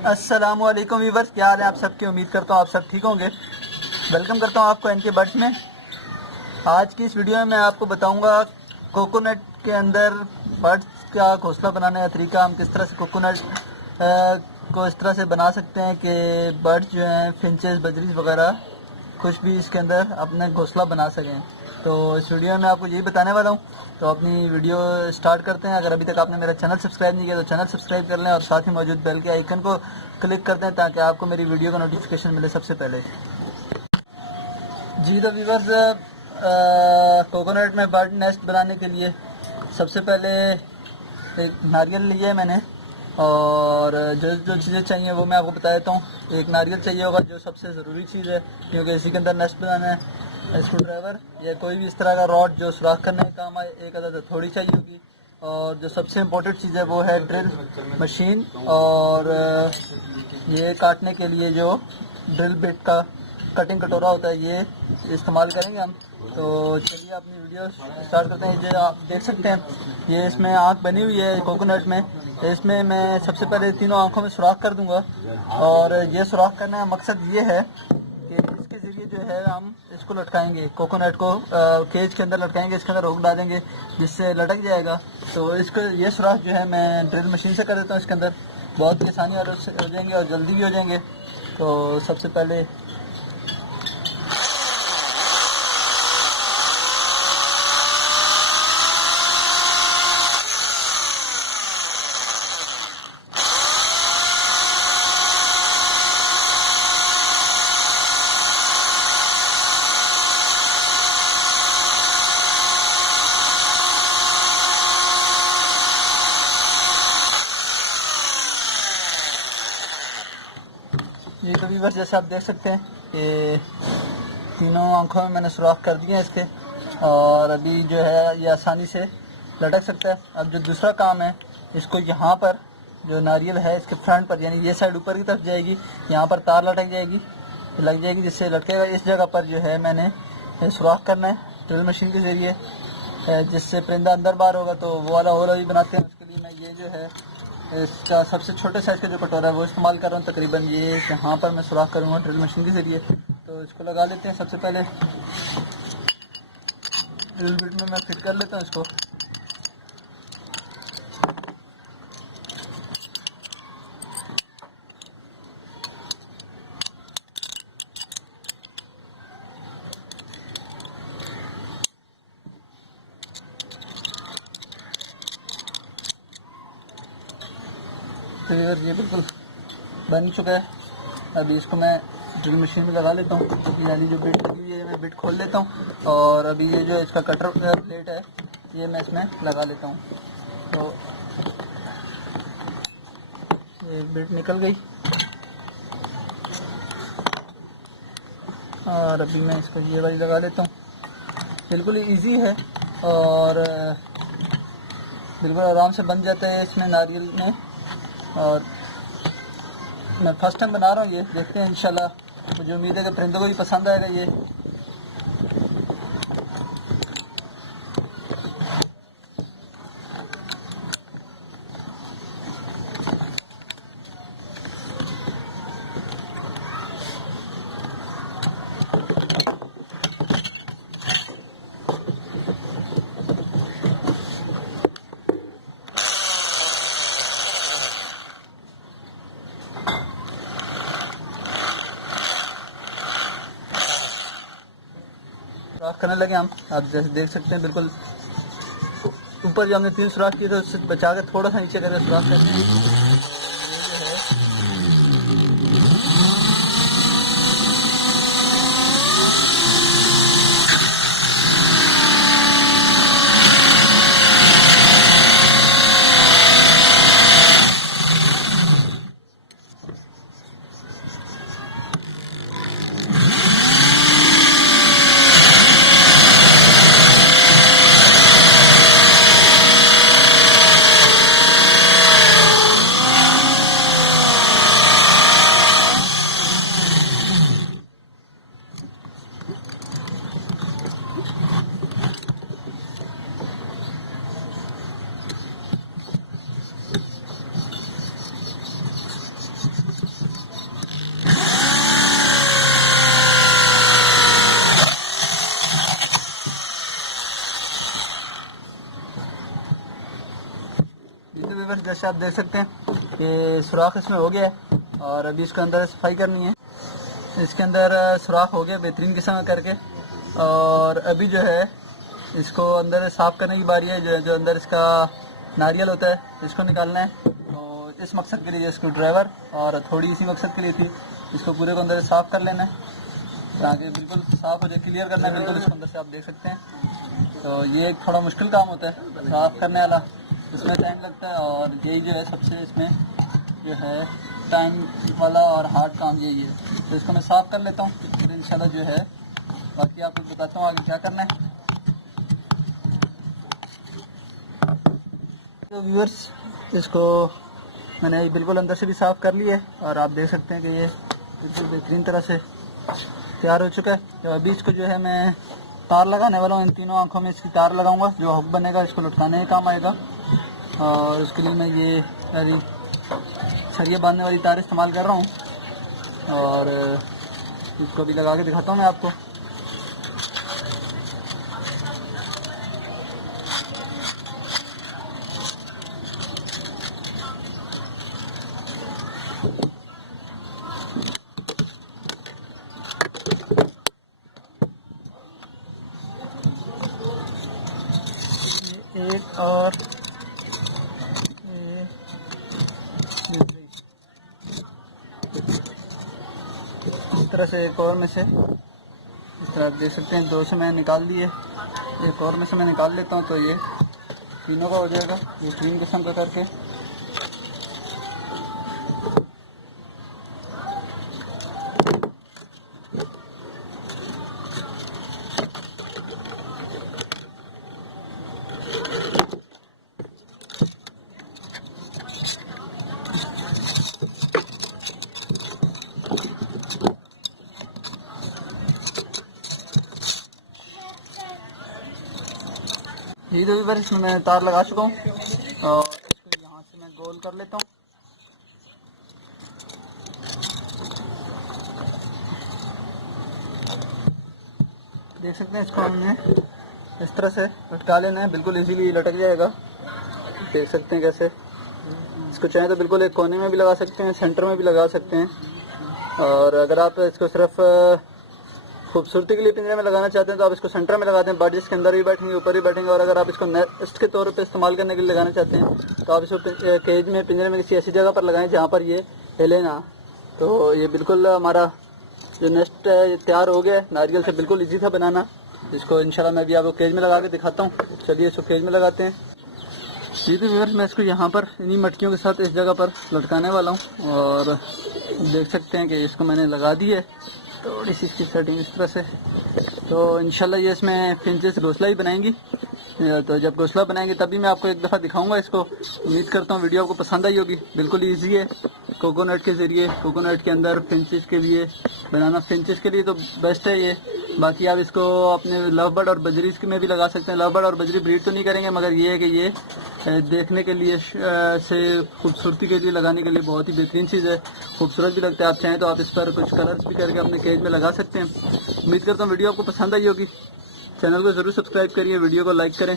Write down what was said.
अस्सलामुअलैकुम व्यूवर्स, क्या हाल है आप सबकी। उम्मीद करता हूँ आप सब ठीक होंगे। वेलकम करता हूँ आपको एनके बर्ड्स में। आज की इस वीडियो में मैं आपको बताऊंगा कोकोनट के अंदर बर्ड्स का घोंसला बनाने का तरीका। हम किस तरह से कोकोनट को इस तरह से बना सकते हैं कि बर्ड्स जो हैं, फिंचेस, बजरीज वगैरह, कुछ भी इसके अंदर अपना घोंसला बना सकें। तो इस वीडियो में आपको यही बताने वाला हूँ। तो अपनी वीडियो स्टार्ट करते हैं। अगर अभी तक आपने मेरा चैनल सब्सक्राइब नहीं किया तो चैनल सब्सक्राइब कर लें और साथ ही मौजूद बेल के आइकन को क्लिक कर दें ताकि आपको मेरी वीडियो का नोटिफिकेशन मिले सबसे पहले। जी तो व्यूअर्स, कोकोनट में बर्ड नेस्ट बनाने के लिए सबसे पहले एक नारियल लिया है मैंने, और जो जो चीज़ें चाहिए वो मैं आपको बता देता हूँ। एक नारियल चाहिए होगा जो सबसे ज़रूरी चीज़ है, क्योंकि इसी के अंदर नेस्ट बनाना है। स्क्रू ड्राइवर या कोई भी इस तरह का रॉड जो सुराख करने का काम आए, एक अदद थोड़ी चाहिए होगी। और जो सबसे इम्पोर्टेंट चीज़ है वो है ड्रिल मशीन, और ये काटने के लिए जो ड्रिल बिट का कटिंग कटोरा होता है ये इस्तेमाल करेंगे हम। तो चलिए अपनी वीडियो स्टार्ट करते हैं। ये आप देख सकते हैं, ये इसमें आँख बनी हुई है कोकोनट में। इसमें मैं सबसे पहले तीनों आँखों में सुराख कर दूंगा, और ये सुराख करने का मकसद ये है कि इसके ज़रिए जो है हम इसको लटकाएंगे, कोकोनट को केज के अंदर लटकाएंगे, इसके अंदर रोक डालेंगे जिससे लटक जाएगा। तो इसको ये सुराख जो है मैं ड्रिल मशीन से कर देता हूँ। इसके अंदर बहुत ही आसानी हो जाएंगे और जल्दी भी हो जाएंगे। तो सबसे पहले ये कभी बस जैसे आप देख सकते हैं कि तीनों आंखों में मैंने सुराख कर दिए हैं इसके, और अभी जो है ये आसानी से लटक सकता है। अब जो दूसरा काम है, इसको यहाँ पर जो नारियल है इसके फ्रंट पर, यानी ये साइड ऊपर की तरफ जाएगी, यहाँ पर तार लटक जाएगी, लग जाएगी, जिससे लटकेगा। इस जगह पर जो है मैंने सुराख करना है ड्रिल मशीन के ज़रिए, जिससे परिंदा अंदर बाहर होगा। तो वो वाला और अभी बनाते हैं। उसके लिए मैं ये जो है इसका सबसे छोटे साइज़ का जो कटोरा है वो इस्तेमाल कर रहा हूँ। तकरीबन ये यहाँ पर मैं सुराख करूँगा ड्रिल मशीन के ज़रिए। तो इसको लगा लेते हैं। सबसे पहले ड्रिल बिट में मैं फिट कर लेता हूँ इसको। तो ये बिल्कुल बन चुका है। अभी इसको मैं ड्रिल मशीन में लगा लेता हूँ, यानी जो बिट लगी हुई है मैं बिट खोल लेता हूँ, और अभी ये जो इसका कटर प्लेट है ये मैं इसमें लगा लेता हूँ। तो ये बिट निकल गई, और अभी मैं इसको ये वाली लगा लेता हूँ। बिल्कुल इजी है और बिल्कुल आराम से बन जाता है इसमें नारियल में। और मैं फर्स्ट टाइम बना रहा हूँ ये, देखते हैं इंशाल्लाह। मुझे उम्मीद है कि परिंदों को भी पसंद आएगा ये। सुराख करने लगे हम। आप जैसे देख सकते हैं, बिल्कुल ऊपर जो हमने 3 सुराख किए थे उससे बचा कर थोड़ा सा नीचे करके सुराख कर दिए। से आप देख सकते हैं कि सुराख इसमें हो गया है और अभी इसके अंदर सफाई करनी है। इसके अंदर सुराख हो गया बेहतरीन किस्म करके, और अभी जो है इसको अंदर साफ़ करने की बारी है। जो अंदर इसका नारियल होता है इसको निकालना है। तो इस मकसद के लिए स्क्रू ड्राइवर और थोड़ी इसी मकसद के लिए थी, इसको पूरे को अंदर से साफ़ कर लेना है ताकि बिल्कुल साफ़ हो जाए, क्लियर करना है बिल्कुल इसको अंदर से, आप देख सकते हैं। तो ये एक थोड़ा मुश्किल काम होता है साफ़ करने वाला, इसमें टाइम लगता है और यही जो है सबसे इसमें जो है टाइम वाला और हार्ड काम यही है। तो इसको मैं साफ़ कर लेता हूँ, फिर इंशाल्लाह जो है बाकी आपको बताता हूँ आगे क्या करना है। तो व्यूअर्स, इसको मैंने बिल्कुल अंदर से भी साफ़ कर लिया है और आप देख सकते हैं कि ये बिल्कुल बेहतरीन तरह से तैयार हो चुका है। तो अभी इसको जो है मैं तार लगाने वाला हूँ, इन तीनों आँखों में इसकी तार लगाऊंगा, जो हुक बनेगा इसको लटकाने का काम आएगा। और उसके लिए मैं ये सारी सरिया बांधने वाली तार इस्तेमाल कर रहा हूँ और इसको भी लगा के दिखाता हूँ मैं आपको। एक और इस तरह से एक और में से इस तरह देख सकते हैं, दो से मैं निकाल दिए, एक और में से मैं निकाल लेता हूँ तो ये तीनों का हो जाएगा ये तीन किस्म का करके। ये तो बार इसमें मैं तार लगा चुका हूँ और इसको यहाँ से मैं गोल कर लेता हूँ। देख सकते हैं, इसको हमने इस तरह से लटका लेना है, बिल्कुल इजीली लटक जाएगा। देख सकते हैं कैसे, इसको चाहे तो बिल्कुल एक कोने में भी लगा सकते हैं, सेंटर में भी लगा सकते हैं। और अगर आप इसको सिर्फ खूबसूरती के लिए पिंजरे में लगाना चाहते हैं तो आप इसको सेंटर में लगा दें, बर्ड जिसके अंदर भी बैठेंगे ऊपर ही बैठेंगे। और अगर आप इसको नेस्ट के तौर पे इस्तेमाल करने के लिए लगाना चाहते हैं तो आप इसको केज में पिंजरे में किसी ऐसी जगह पर लगाएं जहाँ पर ये हिले ना। तो ये बिल्कुल हमारा जो नेस्ट है तैयार हो गया है, नारियल से बिल्कुल ईजी था बनाना। इसको इंशाल्लाह मैं भी आपको केज में लगा के दिखाता हूँ। चलिए इसको केज में लगाते हैं। जी तो व्यूअर्स, मैं इसको यहाँ पर इन्हीं मटकियों के साथ इस जगह पर लटकाने वाला हूँ और देख सकते हैं कि इसको मैंने लगा दी है, थोड़ी सी इसकी सेटिंग इस तरह से। तो इंशाल्लाह ये इसमें फिंचेस घोंसला ही बनाएंगी। तो जब घोंसला बनाएंगे तभी मैं आपको एक दफ़ा दिखाऊंगा इसको। उम्मीद करता हूँ वीडियो आपको पसंद आई होगी। बिल्कुल ईजी है, कोकोनट के ज़रिए, कोकोनट के अंदर फिंचेस के लिए बनाना, फिंचेस के लिए तो बेस्ट है ये। बाकी आप इसको अपने लव बर्ड और बजरी में भी लगा सकते हैं। लव बर्ड और बजरी ब्रीड तो नहीं करेंगे, मगर ये है कि ये देखने के लिए से खूबसूरती के लिए लगाने के लिए बहुत ही बेहतरीन चीज़ है, खूबसूरत भी लगता है। आप चाहें तो आप इस पर कुछ कलर्स भी करके अपने केज में लगा सकते हैं। उम्मीद करता हूँ वीडियो आपको पसंद आई होगी। चैनल को ज़रूर सब्सक्राइब करिए, वीडियो को लाइक करें।